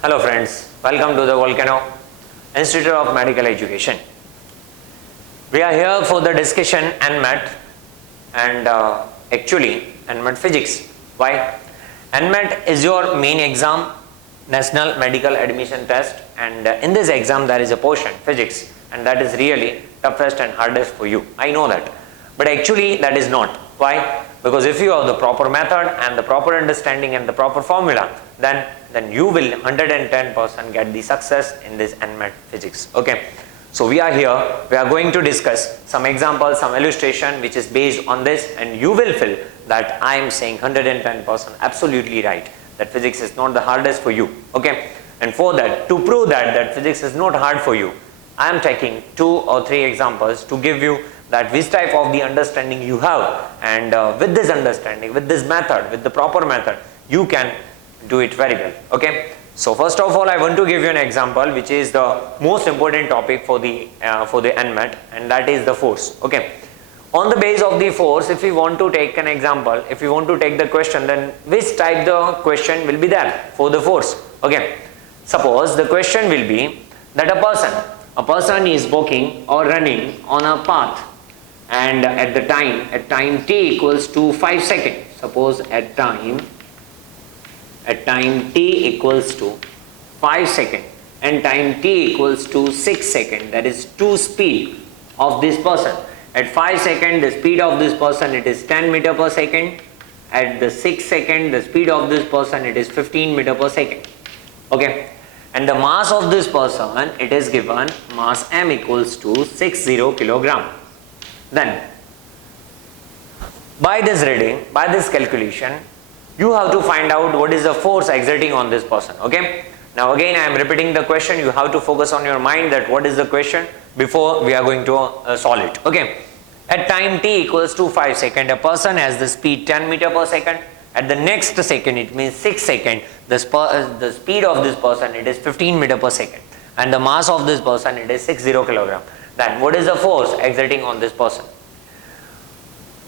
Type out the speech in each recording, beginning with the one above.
Hello friends, welcome to the Volcano Institute of Medical Education. We are here for the discussion NMAT and actually NMAT physics. Why? NMAT is your main exam, National Medical Admission Test, and in this exam there is a portion, physics, and that is really toughest and hardest for you. I know that. But actually that is not. Why? Because if you have the proper method and the proper understanding and the proper formula, then you will 110% get the success in this NMAT physics. Okay. So we are here, we are going to discuss some examples, some illustration which is based on this, and you will feel that I am saying 110% absolutely right, that physics is not the hardest for you. Okay. And for that, to prove that physics is not hard for you, I am taking 2 or 3 examples to give you that which type of the understanding you have, and with this understanding, with this method, with the proper method, you can do it very well. Okay. So first of all, I want to give you an example which is the most important topic for the NMAT, and that is the force. Okay. On the base of the force, if we want to take an example, if we want to take the question, then which type the question will be there for the force. Okay. Suppose the question will be that a person is walking or running on a path, and at time t equals to 5 seconds. Suppose at time t equals to 5 seconds and time t equals to 6 seconds, that is 2 speed of this person. At 5 seconds the speed of this person, it is 10 meter per second. At the 6 second the speed of this person, it is 15 meter per second. Okay. And the mass of this person, it is given mass m equals to 60 kilogram. Then by this reading, by this calculation, you have to find out what is the force exerting on this person. Okay. Now again I am repeating the question. You have to focus on your mind that what is the question before we are going to solve it. Okay. At time t equals to 5 seconds, a person has the speed 10 meter per second. At the next second, it means 6 seconds, the speed of this person, it is 15 meter per second, and the mass of this person, it is 60 kilogram. Then what is the force exerting on this person?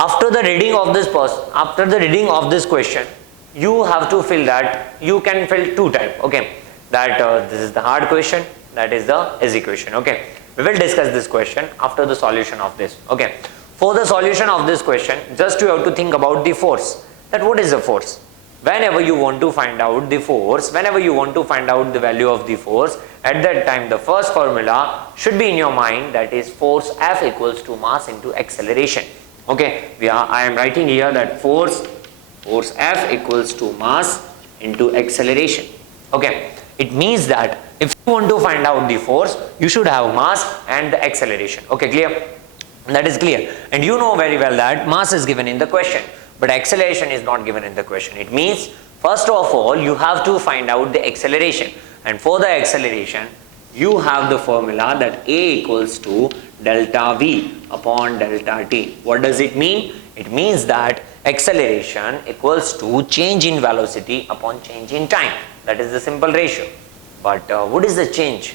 After the reading of this person, after the reading of this question, you have to fill that. You can fill 2 types. Okay, that this is the hard question, that is the easy question. Okay, we will discuss this question after the solution of this. Okay, for the solution of this question, just you have to think about the force. That what is the force? Whenever you want to find out the force, whenever you want to find out the value of the force, at that time the first formula should be in your mind, that is force F equals to mass into acceleration. Okay, I am writing here that force F equals to mass into acceleration. Okay, it means that if you want to find out the force, you should have mass and the acceleration. Okay, clear? That is clear. And you know very well that mass is given in the question, but acceleration is not given in the question. It means first of all you have to find out the acceleration, and for the acceleration you have the formula that A equals to delta V upon delta T. What does it mean? It means that acceleration equals to change in velocity upon change in time. That is the simple ratio. But what is the change?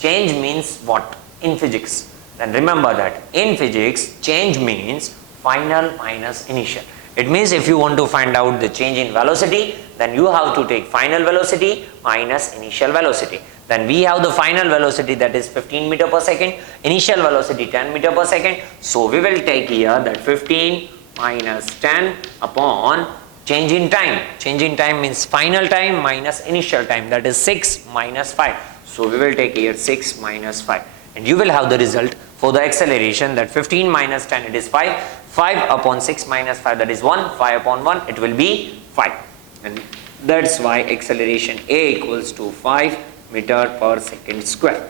Change means what in physics? Then remember that in physics change means final minus initial. It means if you want to find out the change in velocity, then you have to take final velocity minus initial velocity. Then we have the final velocity, that is 15 meter per second, initial velocity 10 meter per second. So we will take here that 15 minus 10 upon change in time. Change in time means final time minus initial time, that is 6 minus 5. So we will take here 6 minus 5, and you will have the result for the acceleration, that 15 minus 10, it is 5. 5 upon 6 minus 5, that is 1. 5 upon 1, it will be 5. And that's why acceleration A equals to 5 meter per second square.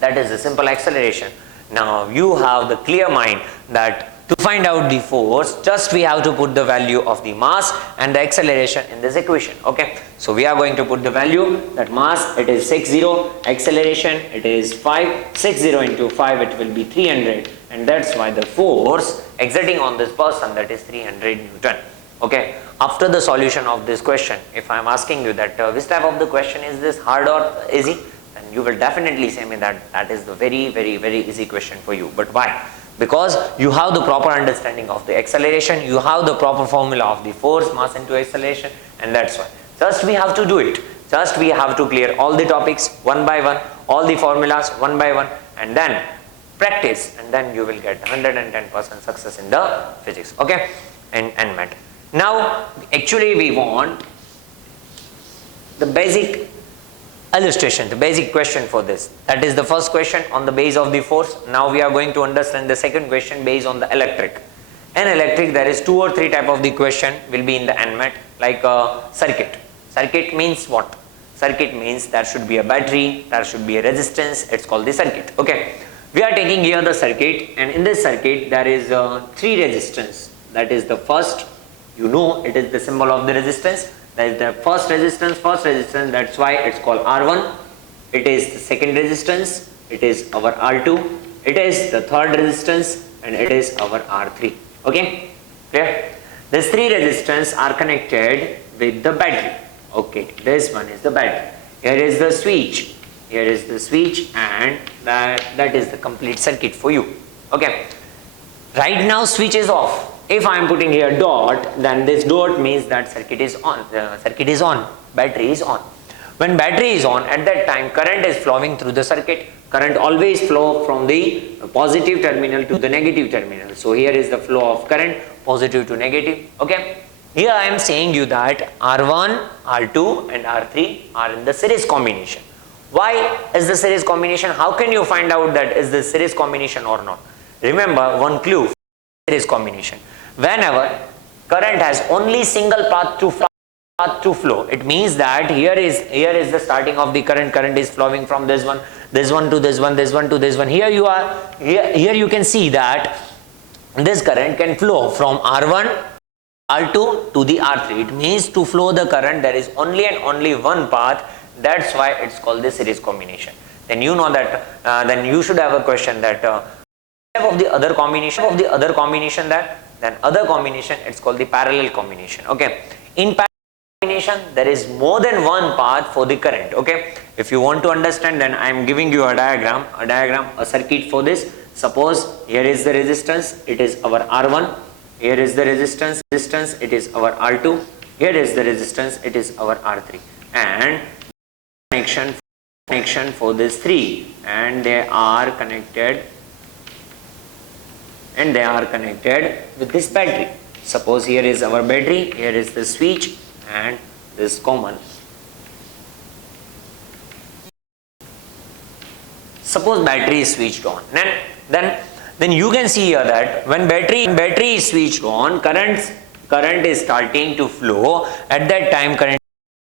That is the simple acceleration. Now you have the clear mind that to find out the force, just we have to put the value of the mass and the acceleration in this equation. Okay, so we are going to put the value, that mass, it is 60, acceleration, it is 5. 60 into 5, it will be 300, and that's why the force exerting on this person, that is 300 Newton. Okay, after the solution of this question, if I am asking you that which type of the question is this, hard or easy, then you will definitely say me that that is the very easy question for you. But why? Because you have the proper understanding of the acceleration, you have the proper formula of the force, mass into acceleration, and that's why. Just we have to do it. Just we have to clear all the topics one by one, all the formulas one by one, and then practice, and then you will get 110% success in the physics, okay, and NMAT. Now actually we want the basic illustration, the basic question for this. That is the first question on the base of the force. Now we are going to understand the second question based on the electric. In electric there is 2 or 3 type of the question will be in the NMAT, like circuit. Circuit means what? Circuit means there should be a battery, there should be a resistance, it's called the circuit, okay. We are taking here the circuit, and in this circuit there is 3 resistance. That is the first, you know, it is the symbol of the resistance. That is the first resistance, that's why it's called R1. It is the second resistance, it is our R2, it is the third resistance, and it is our R3, okay, clear? These 3 resistance are connected with the battery, okay. This one is the battery, here is the switch, here is the switch, and that is the complete circuit for you, okay. Right now switch is off. If I am putting here dot, then this dot means that circuit is on, battery is on. When battery is on, at that time current is flowing through the circuit. Current always flow from the positive terminal to the negative terminal. So here is the flow of current, positive to negative, okay. Here I am saying you that R1, R2 and R3 are in the series combination. Why is the series combination? How can you find out that is the series combination or not? Remember one clue, series combination. Whenever current has only single path to flow, it means that here is the starting of the current is flowing from this one to this one, this one to this one. Here you can see that this current can flow from R1, R2 to the R3. It means to flow the current there is only and only one path. That's why it's called the series combination. Then you know that then you should have a question that of the other combination then other combination, it's called the parallel combination, okay. In parallel combination there is more than one path for the current, okay. If you want to understand, then I am giving you a diagram, a circuit for this. Suppose here is the resistance, it is our R1, here is the resistance, it is our R2, here is the resistance, it is our R3, and connection for these 3, and they are connected with this battery. Suppose here is our battery, here is the switch, and this common. Suppose battery is switched on, then you can see here that when battery is switched on, current is starting to flow. At that time current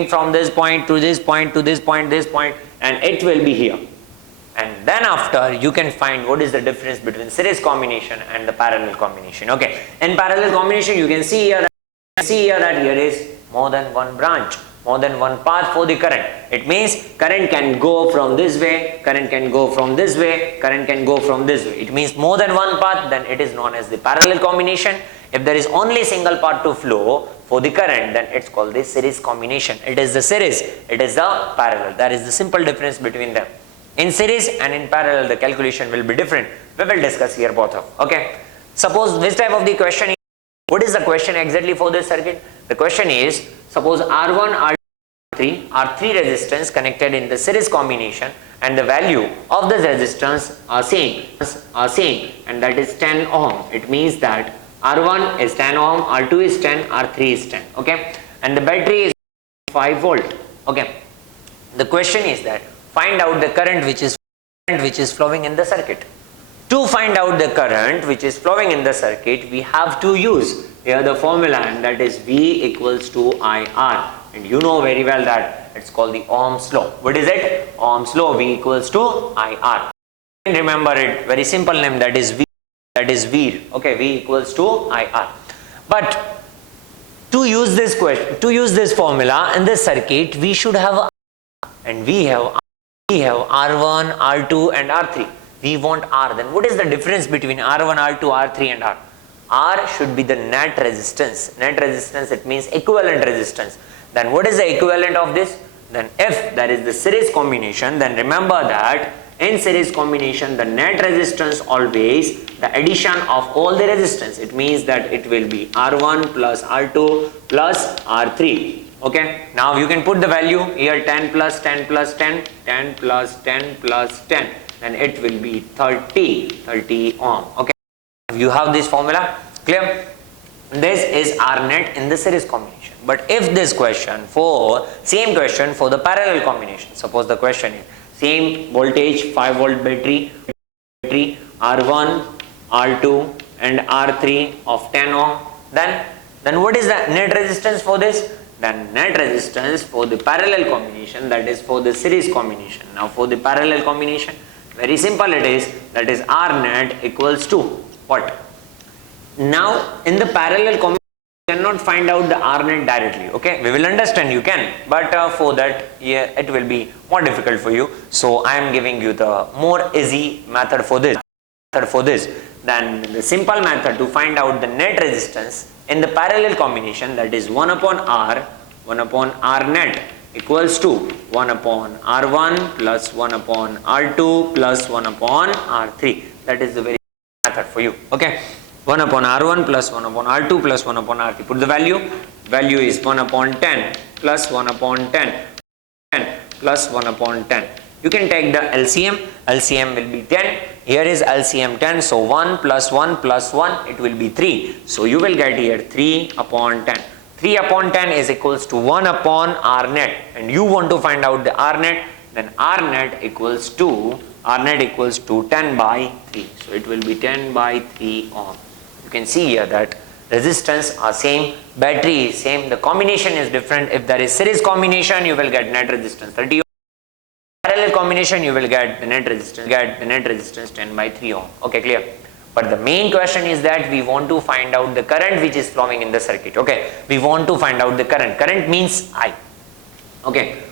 from this point to this point to this point, and it will be here. And then after you can find what is the difference between series combination and the parallel combination, okay. In parallel combination you can see here that here is more than one branch, more than one path for the current. It means current can go from this way, current can go from this way, current can go from this way. It means more than one path, then it is known as the parallel combination. If there is only single path to flow for the current, then it's called the series combination. It is the series, it is the parallel. That is the simple difference between them. In series and in parallel the calculation will be different. We will discuss here both of, okay. Suppose which type of the question, what is the question exactly for this circuit? The question is, suppose R1, R3 are 3 resistance connected in the series combination, and the value of the resistance are same, and that is 10 ohm. It means that R1 is 10 ohm, R2 is 10, R3 is 10, okay, and the battery is 5 volt, okay. The question is that find out the current which is flowing in the circuit. To find out the current which is flowing in the circuit, we have to use here the formula, and that is V equals to IR, and you know very well that it's called the Ohm's law. What is it? Ohm's law, V equals to IR. Remember it, very simple name, that is V, okay, V equals to IR. But to use this formula in this circuit, we should have, and we have R1, R2 and R3. We want R. Then what is the difference between R1, R2, R3 and R? R should be the net resistance. Net resistance, it means equivalent resistance. Then what is the equivalent of this? Then if there is the series combination, then remember that in series combination the net resistance always the addition of all the resistance. It means that it will be R1 plus R2 plus R3. Okay, now you can put the value here, 10 plus 10 plus 10, 10 plus 10 plus 10, then it will be 30 ohm. Okay, you have this formula, clear? This is our net in the series combination. But if this question for, same question for the parallel combination, suppose the question is same voltage, 5 volt battery R1, R2 and R3 of 10 ohm, then what is the net resistance for this? Then net resistance for the parallel combination, that is for the series combination. Now for the parallel combination, very simple it is, that is R net equals to what? Now in the parallel combination, you cannot find out the R net directly. Okay, we will understand you can, but for that, yeah, it will be more difficult for you. So I am giving you the more easy method for this. Then the simple method to find out the net resistance in the parallel combination, that is 1 upon R net equals to 1 upon R1 plus 1 upon R2 plus 1 upon R3. That is the very method for you. Okay, 1 upon R1 plus 1 upon R2 plus 1 upon R3. Put the value is 1 upon 10 plus 1 upon 10 plus 1 upon 10. You can take the LCM will be 10, here is LCM 10, so 1 plus 1 plus 1, it will be 3, so you will get here 3 upon 10. 3 upon 10 is equals to 1 upon R net, and you want to find out the R net, then R net equals to 10 by 3, so it will be 10 by 3 ohm. You can see here that resistance are same, battery is same, the combination is different. If there is series combination, you will get net resistance 30 ohm. Parallel combination, you will get the net resistance 10 by 3 ohm. Okay, clear? But the main question is that we want to find out the current which is flowing in the circuit. Okay, we want to find out the current means I. Okay,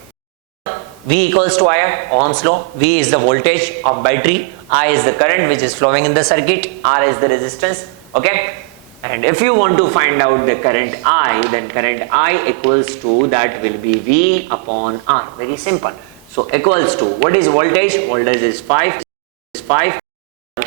V equals to I, Ohm's law. V is the voltage of battery, I is the current which is flowing in the circuit, R is the resistance. Okay, and if you want to find out the current I, then current I equals to, that will be V upon R. Very simple. So equals to, what is voltage? Voltage is 5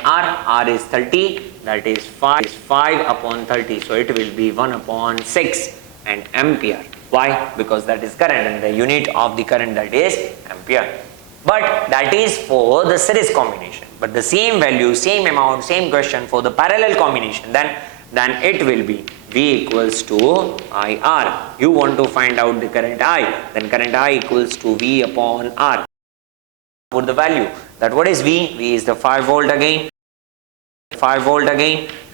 R is 30, that is 5 upon 30, so it will be 1 upon 6 and ampere. Why? Because that is current, and the unit of the current, that is ampere. But that is for the series combination. But the same value, same amount, same question for the parallel combination, then it will be V equals to IR. You want to find out the current I, then current I equals to V upon R. Put the value, that what is V? V is the 5 volt again,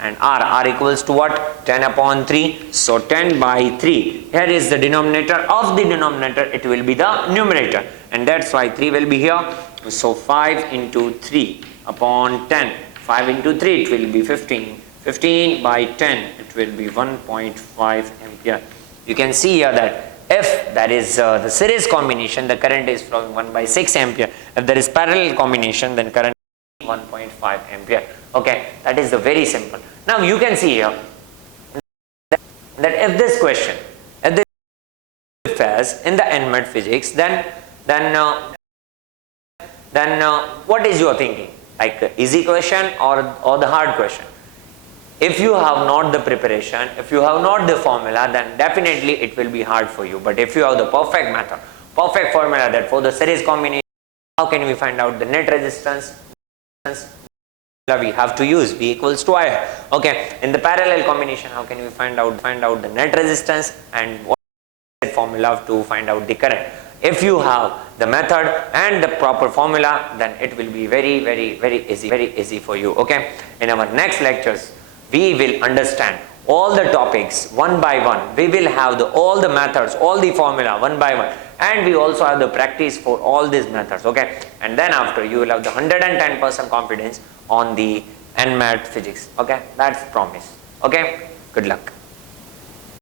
and R equals to what? 10 upon 3, so 10 by 3. Here is the denominator of the denominator, it will be the numerator, and that's why 3 will be here. So 5 into 3 upon 10, 5 into 3, it will be 15. 15 by 10, it will be 1.5 ampere. You can see here that if there is the series combination, the current is flowing 1 by 6 ampere. If there is parallel combination, then current is 1.5 ampere. Okay, that is the very simple. Now you can see here that if this question, if this differs in the NMAT physics, then what is your thinking? Like easy question or the hard question? If you have not the preparation, if you have not the formula, then definitely it will be hard for you. But if you have the perfect method, perfect formula, that for the series combination, how can we find out the net resistance? We have to use V equals to I. Okay, in the parallel combination, how can we find out the net resistance, and what is the formula to find out the current? If you have the method and the proper formula, then it will be very easy for you. Okay, in our next lectures, we will understand all the topics one by one. We will have all the methods, all the formula one by one, and we also have the practice for all these methods. Okay, and then after, you will have the 110% confidence on the NMAT physics. Okay, that's promise. Okay, good luck.